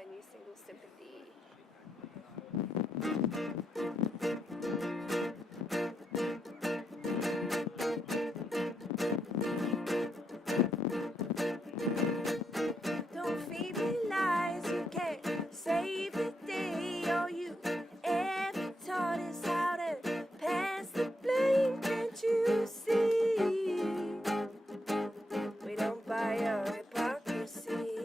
my new single, Sympathy. Don't feed me lies, you can't save the day. All you ever taught is how to pass the blame, can't you see? We don't buy your hypocrisy.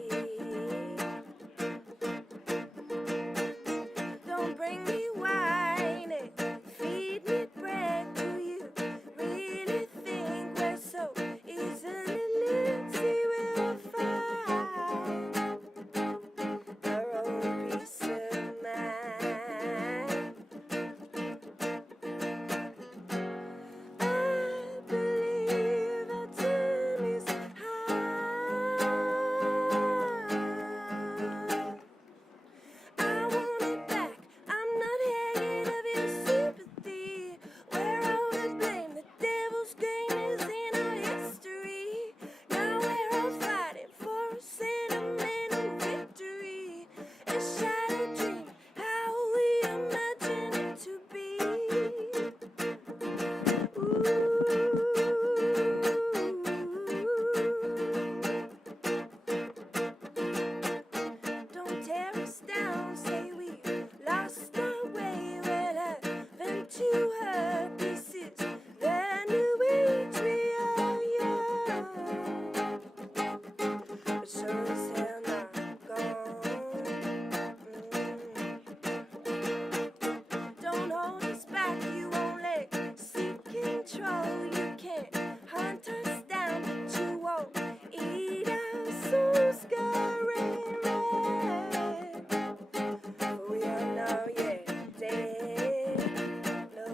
Don't bring me wine and feed me bread. Do you really think we're so easily linked? See, we'll find our own peace of mind. I believe our time is high. I want it back. I'm not hanging of your sympathy. We're all to blame. The devil's game is in our history. Now we're all fighting for a sentimental victory. A shattered dream, how we imagine it to be. Don't tear us down, say we lost our way. Well, heaven to her, this is the new age. We are young, but sure as hell not gone. Don't hold us back, you only seek control. You can't hunt us down, but you won't eat our souls, scarring red. We are now, yeah, dead. No.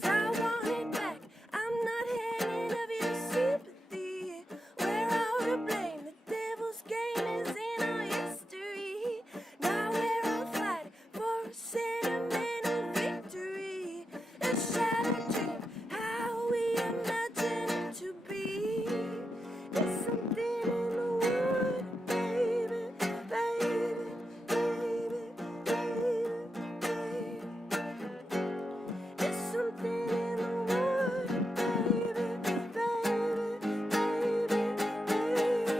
So I want it back. I'm not hanging of your sympathy. We're all to blame. The devil's game is in our history. Now we're all fighting for a sentimental victory. A shattered dream, how we imagine it to be. There's something in the water, baby, baby, baby, baby, baby. There's something in the water, baby, baby, baby, baby.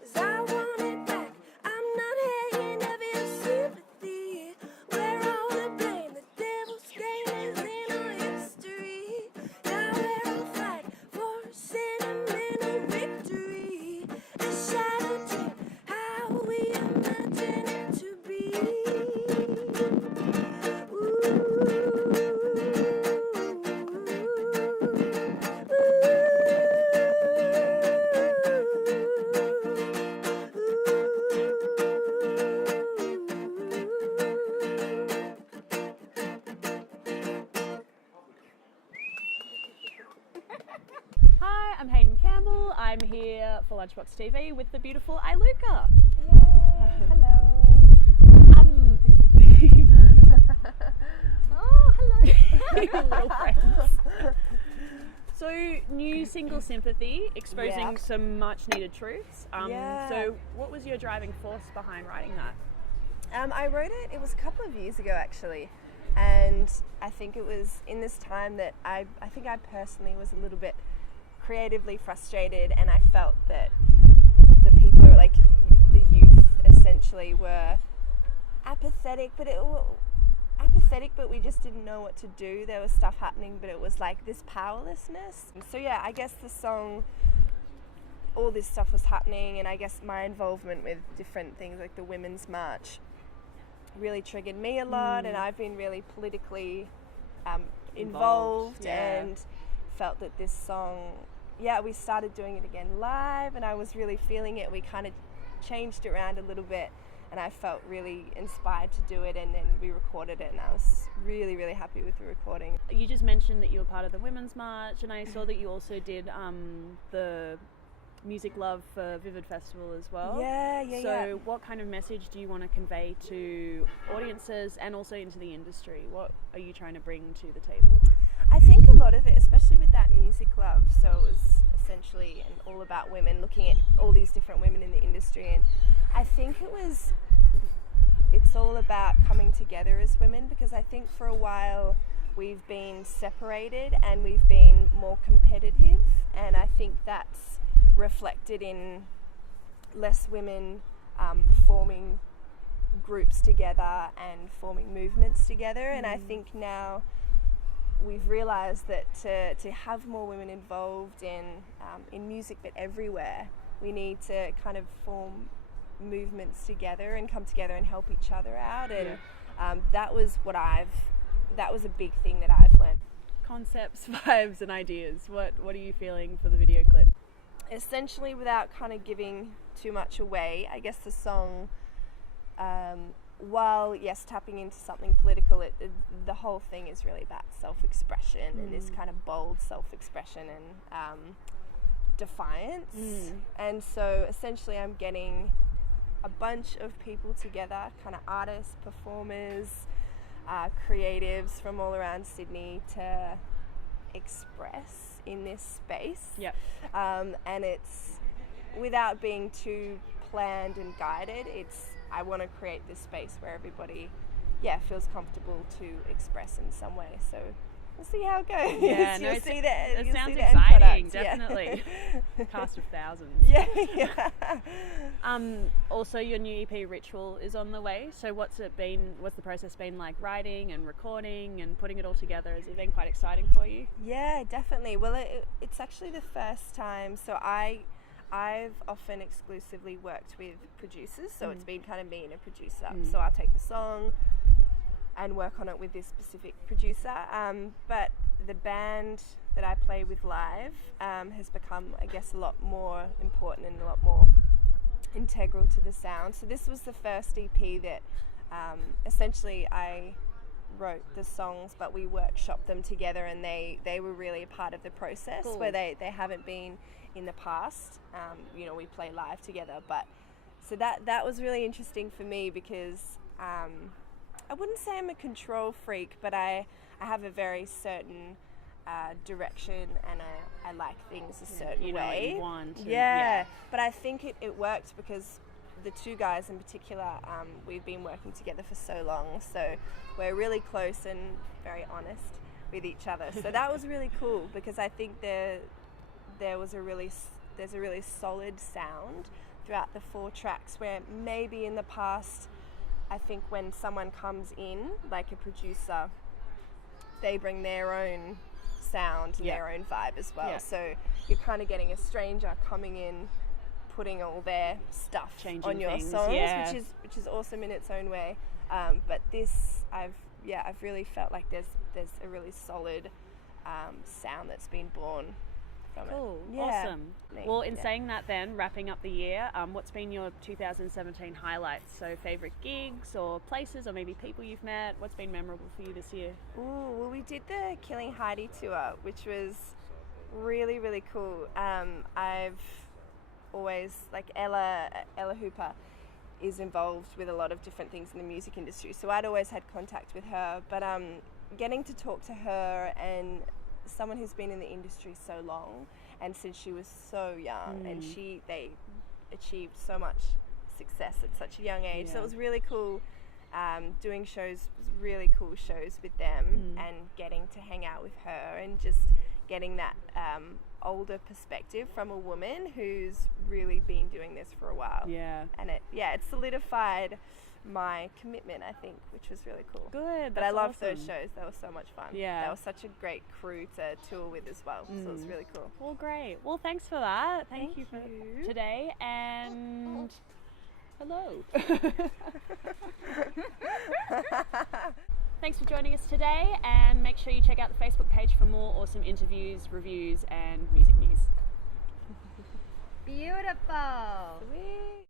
'Cause I want it back. I'm not hanging of your sympathy. We're all to blame. The devil's game is in our history. Now we're all fighting for a sentimental victory. A shattered dream, how we imagine it to be. Hi, I'm Hayden Campbell. I'm here for Lunchbox TV with the beautiful ILUKA. Hello. Oh, hello. Little friends. So, new single Sympathy, exposing Yeah. some much needed truths. Yeah. So, what was your driving force behind writing that? I wrote it was a couple of years ago actually, and I think it was in this time that I think I personally was a little bit creatively frustrated, and I felt that the people, like the youth essentially, were apathetic, but we just didn't know what to do. There was stuff happening, but it was like this powerlessness. So yeah, I guess the song, all this stuff was happening, and I guess my involvement with different things like the Women's March really triggered me a lot, and I've been really politically involved yeah. and felt that this song, we started doing it again live, and I was really feeling it. We kind of changed it around a little bit, and I felt really inspired to do it, and then we recorded it, and I was really, really happy with the recording. You just mentioned that you were part of the Women's March, and I saw that you also did the Music Love for Vivid Festival as well. So what kind of message do you want to convey to audiences and also into the industry? What are you trying to bring to the table? I think a lot of it, especially with that Music Love, so it was essentially, and all about women, looking at all these different women in the industry. And I think it's all about coming together as women, because I think for a while we've been separated and we've been more competitive, and I think that's reflected in less women forming groups together and forming movements together. And I think now we've realized that to have more women involved in music, but everywhere, we need to kind of form movements together and come together and help each other out. And that was a big thing that I've learned. Concepts, vibes and ideas. What are you feeling for the video clip? Essentially, without kind of giving too much away, I guess the song, while yes tapping into something political, the whole thing is really about self-expression and this kind of bold self-expression and defiance. And so essentially I'm getting a bunch of people together, kind of artists, performers, creatives from all around Sydney to express in this space. And it's, without being too planned and guided, I want to create this space where everybody feels comfortable to express in some way. So we'll see how it goes. Yeah, You'll see it you'll sounds see exciting, definitely. Cast of thousands. Also, your new EP Ritual is on the way. So what's the process been like, writing and recording and putting it all together? Has it been quite exciting for you? Yeah, definitely. Well, it's actually the first time. So I've often exclusively worked with producers, so it's been kind of me and a producer. So I'll take the song and work on it with this specific producer. But the band that I play with live has become, I guess, a lot more important and a lot more integral to the sound. So this was the first EP that essentially I wrote the songs, but we workshopped them together, and they were really a part of the process. Cool. Where they haven't been in the past. We play live together, but so that was really interesting for me, because I wouldn't say I'm a control freak, but I have a very certain direction, and I like things a certain way. You know what you want. But I think it worked because the two guys in particular, we've been working together for so long, so we're really close and very honest with each other. So that was really cool, because I think there's a really solid sound throughout the 4 tracks, where maybe in the past, I think when someone comes in, like a producer, they bring their own sound and their own vibe as well. So you're kind of getting a stranger coming in, putting all their stuff changing on your things, songs, which is awesome in its own way. But this, I've really felt like there's a really solid sound that's been born from it. Awesome. Well, in saying that, then wrapping up the year, what's been your 2017 highlights? So favorite gigs or places or maybe people you've met? What's been memorable for you this year? Well, we did the Killing Heidi tour, which was really, really cool. I've always, like, Ella Hooper is involved with a lot of different things in the music industry, so I'd always had contact with her, but getting to talk to her, and someone who's been in the industry so long and since she was so young, and they achieved so much success at such a young age. So it was really cool doing really cool shows with them, and getting to hang out with her and just getting that older perspective from a woman who's really been doing this for a while. And it solidified my commitment, I think, which was really cool. Good. But I loved those shows. They were so much fun. They were such a great crew to tour with as well. So it was really cool. Well, great. Well, thanks for that. Thank you for today, and hello. Thanks for joining us today, and make sure you check out the Facebook page for more awesome interviews, reviews and music news. Beautiful. Sweet.